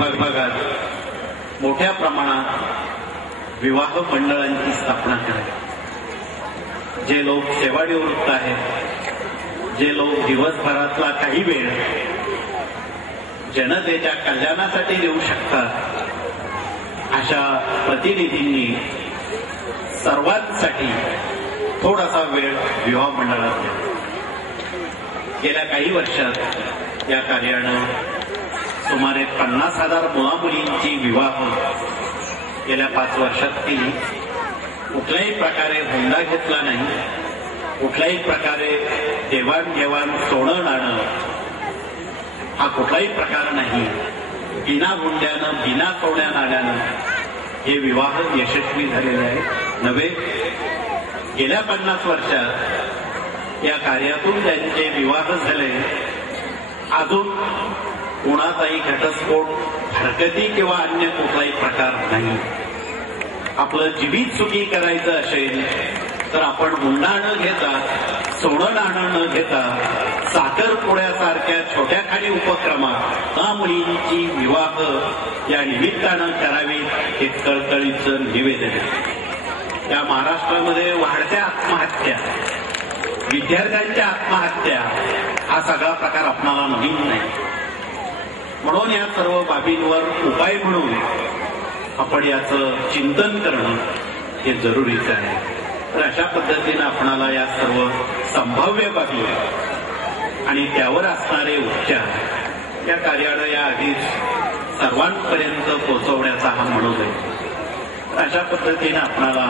भागात मोठ्या प्रमाणात विवाह मंडळांची स्थापना करावी। जे लोक सेवानिवृत्त आहेत, जे लोक दिवसभरातला काही वेळ जनतेच्या कल्याणासाठी देऊ शकतात, अशा प्रतिनिधींनी सर्वांसाठी थोडासा वेळ विवाह मंडळात द्यावा। गेल्या काही वर्षात या कार्यानं सुमारे 50,000 मुलामुलींची विवाह गेल्या 5 वर्षात केली। कुठल्याही प्रकारे हुंडा घेतला नाही, कुठल्याही प्रकारे देवाणघेवाण सोनं नाणं हा कुठलाही प्रकार नाही। बिना हुंड्यानं बिना सोन्या नाण्यानं हे विवाह यशस्वी झालेले आहेत। नव्हे, गेल्या 50 वर्षात या कार्यातून त्यांचे विवाह झाले। अजून कोणाचाही घटस्फोट, हरकती किंवा अन्य कुठलाही प्रकार नाही। आपलं जीवित सुखी करायचं असेल तर आपण हुंडा न घेता, सोनं नाणं न घेता, साखरपुड्यासारख्या छोट्या खाली उपक्रमात मुलींची विवाह या निमित्तानं करावी हे कळकळीचं निवेदन आहे। या महाराष्ट्रामध्ये वाढत्या आत्महत्या, विद्यार्थ्यांच्या आत्महत्या हा सगळा प्रकार आपणाला नवीन नाही। म्हणून या सर्व बाबींवर उपाय म्हणून आपण याचं चिंतन करणं हे जरुरीचं आहे। तर अशा पद्धतीनं आपणाला या सर्व संभाव्य बाबी आणि त्यावर असणारे उपचार या कार्यालय या आधीच सर्वांपर्यंत पोहोचवण्याचा हा मनोद आहे। अशा पद्धतीनं आपणाला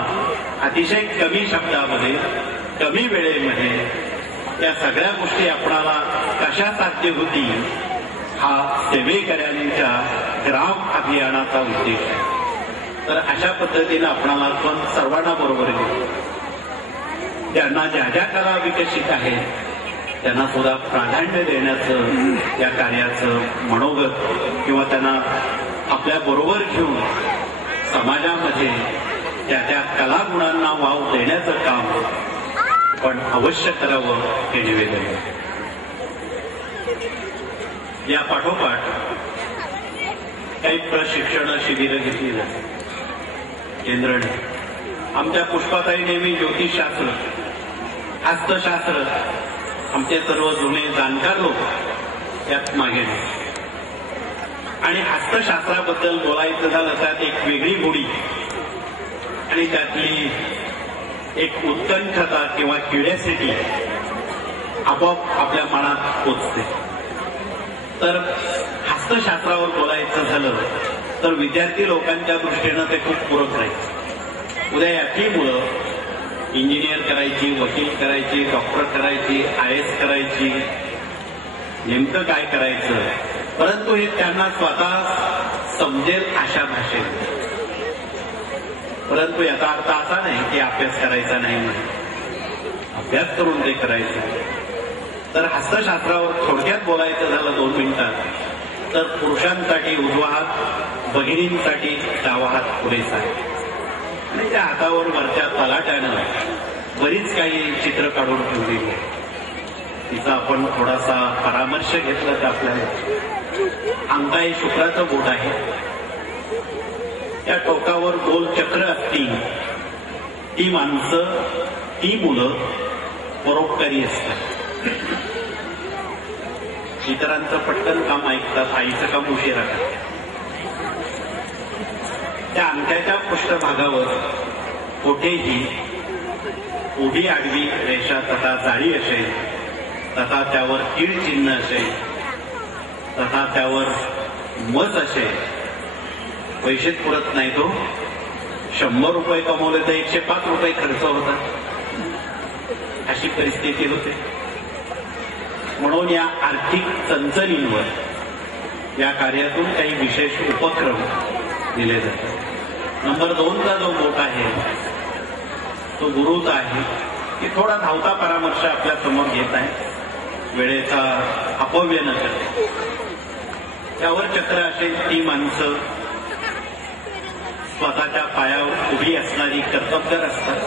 अतिशय कमी शब्दामध्ये, कमी वेळेमध्ये या सगळ्या गोष्टी आपणाला कशा साध्य होतील हा सेवेकऱ्यांच्या ग्राम अभियानाचा उद्देश आहे। तर अशा पद्धतीनं आपणाला आपण सर्वांना बरोबर घेऊ, त्यांना ज्या ज्या कला विकसित आहेत त्यांना सुद्धा प्राधान्य देण्याचं या कार्याचं मनोगत किंवा त्यांना आपल्या बरोबर घेऊन समाजामध्ये त्या त्या कलागुणांना वाव देण्याचं काम आपण अवश्य करावं हे निवेदन आहे। या पाठोपाठ काही प्रशिक्षण शिबिरं घेतली जातात केंद्राने। आमच्या पुष्पाताई नेहमी ज्योतिषशास्त्र, हस्तशास्त्र, आमचे सर्व जुने जाणकार लोक यात मागे आणि हस्तशास्त्राबद्दल बोलायचं झालं तर एक वेगळी गोडी आणि त्यातली एक उत्कंठता किंवा क्युरिओसिटी आपोआप आपल्या मनात पोचते। तर हस्तशास्त्रावर बोलायचं झालं तर विद्यार्थी लोकांच्या दृष्टीनं ते खूप पूरक राहील। उद्या याची मुलं इंजिनियर करायची, वकील करायची, डॉक्टर करायची, IAS करायची, नेमकं काय करायचं, परंतु हे त्यांना स्वतः समजेल अशा भाषेत। परंतु याचा अर्थ असा नाही की अभ्यास करायचा नाही, अभ्यास करून ते करायचं। तर हस्तशास्त्रावर थोडक्यात बोलायचं झालं 2 मिनिटात तर पुरुषांसाठी उजवा हात, भगिनींसाठी डावा हात पुरेसा आहे। आणि त्या हातावर वरच्या तलाट्यानं बरीच काही चित्र काढून ठेवली आहे। तिचा आपण थोडासा परामर्श घेतला तर आपल्याला अंगाई शुक्राचं बोट आहे, त्या टोकावर गोल चक्र असतील ती माणसं, ती मुलं परोपकारी असतात। इतरांचं पटकन काम ऐकतात, आईचं काम उशिरा करतात। त्या अंगठ्याच्या पृष्ठभागावर कुठेही उभी आडवी रेषा तथा जाळी असेल, तथा त्यावर तीळ चिन्ह असेल, तथा त्यावर मज असेल, पैसे पुरत नाही तो 100 रुपये कमवले तर 105 रुपये खर्च होतात, अशी परिस्थिती होते। म्हणून या आर्थिक चणचणींवर या कार्यातून काही विशेष उपक्रम दिले जातात। नंबर 2चा जो बोट आहे तो गुरुचा आहे, की थोडा धावता परामर्श आपल्या समोर घेत आहे, वेळेचा अपव्यय न करते। त्यावर चक्र असेल ती माणसं स्वतःच्या पायावर उभी असणारी कर्तबगार असतात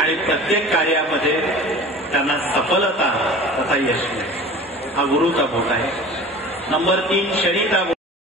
आणि प्रत्येक कार्यामध्ये त्यांना सफलता तथा यश मिळते। हा गुरुचा बोट आहे। नंबर 3 शनिता